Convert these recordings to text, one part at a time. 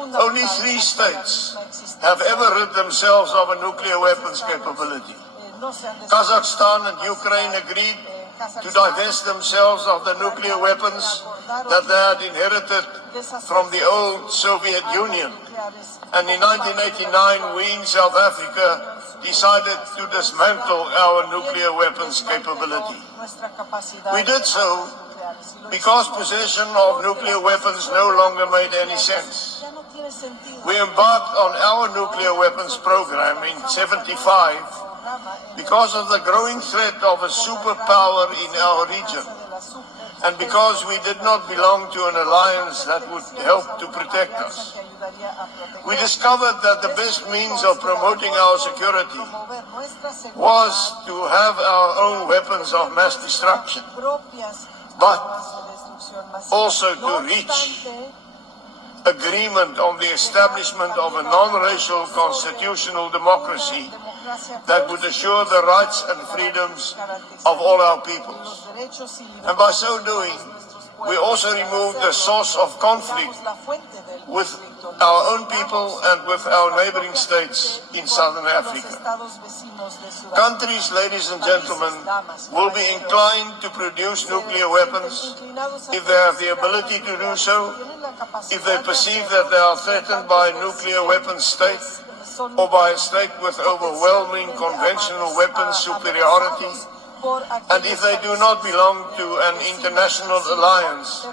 Only 3 states have ever rid themselves of a nuclear weapons capability. Kazakhstan and Ukraine agreed to divest themselves of the nuclear weapons that they had inherited from the old Soviet Union. And in 1989, we in South Africa decided to dismantle our nuclear weapons capability. We did so because possession of nuclear weapons no longer made any sense. We embarked on our nuclear weapons program in '75 because of the growing threat of a superpower in our region, and because we did not belong to an alliance that would help to protect us. We discovered that the best means of promoting our security was to have our own weapons of mass destruction, but also to reach agreement on the establishment of a non-racial constitutional democracy that would assure the rights and freedoms of all our peoples. And by so doing, we also removed the source of conflict with our own people and with our neighboring states in Southern Africa. Countries, ladies and gentlemen, will be inclined to produce nuclear weapons if they have the ability to do so, if they perceive that they are threatened by a nuclear weapons state, or by a state with overwhelming conventional weapons superiority, and if they do not belong to an international alliance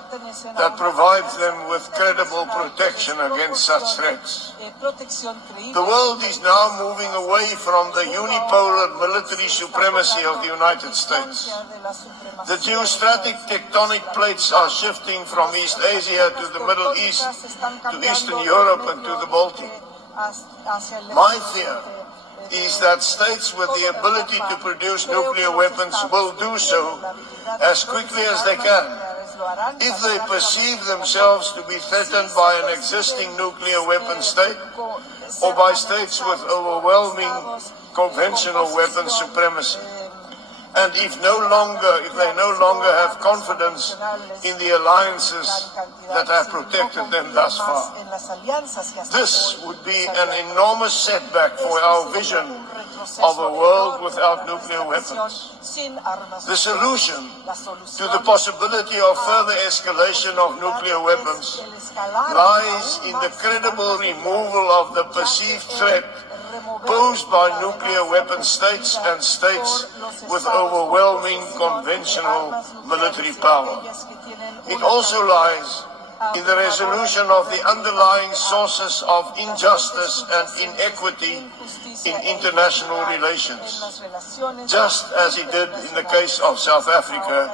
that provides them with credible protection against such threats. The world is now moving away from the unipolar military supremacy of the United States. The geostrategic tectonic plates are shifting from East Asia to the Middle East, to Eastern Europe and to the Baltic. My fear is that states with the ability to produce nuclear weapons will do so as quickly as they can, if they perceive themselves to be threatened by an existing nuclear weapon state or by states with overwhelming conventional weapon supremacy. And if they no longer have confidence in the alliances that have protected them thus far. This would be an enormous setback for our vision of a world without nuclear weapons. The solution to the possibility of further escalation of nuclear weapons lies in the credible removal of the perceived threat posed by nuclear weapon states and states with overwhelming conventional military power. It also lies in the resolution of the underlying sources of injustice and inequity in international relations, just as it did in the case of South Africa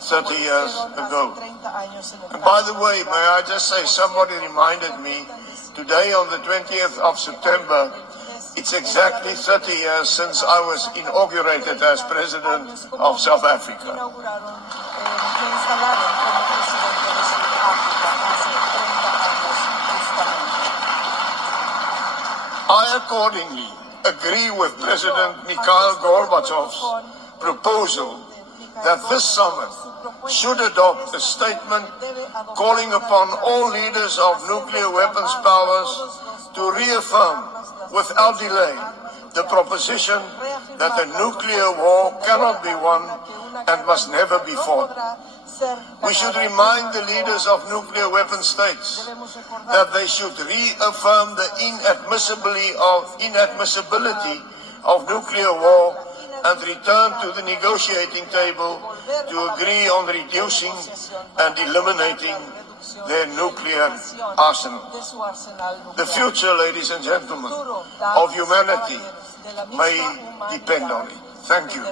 30 years ago. And by the way, may I just say, somebody reminded me, today on the 20th of September, it's exactly 30 years since I was inaugurated as President of South Africa. I accordingly agree with President Mikhail Gorbachev's proposal that this summit should adopt a statement calling upon all leaders of nuclear weapons powers to reaffirm without delay the proposition that a nuclear war cannot be won and must never be fought. We should remind the leaders of nuclear weapon states that they should reaffirm the inadmissibility of nuclear war and return to the negotiating table to agree on reducing and eliminating their nuclear arsenal. The future, ladies and gentlemen, of humanity may depend on it. Thank you.